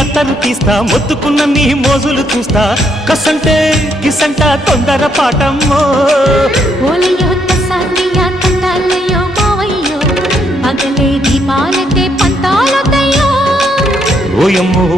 అత్తరు తీస్తా మొత్తుకున్న నీ మోజులు చూస్తా కసంటే కిసంట తొందర పాటమ్మో ఓలయ్యో తసానియా తండాలయ్యో మావయ్యో పగలే దీపాలకే పంతాలొద్దయ్యో ఓయమ్మో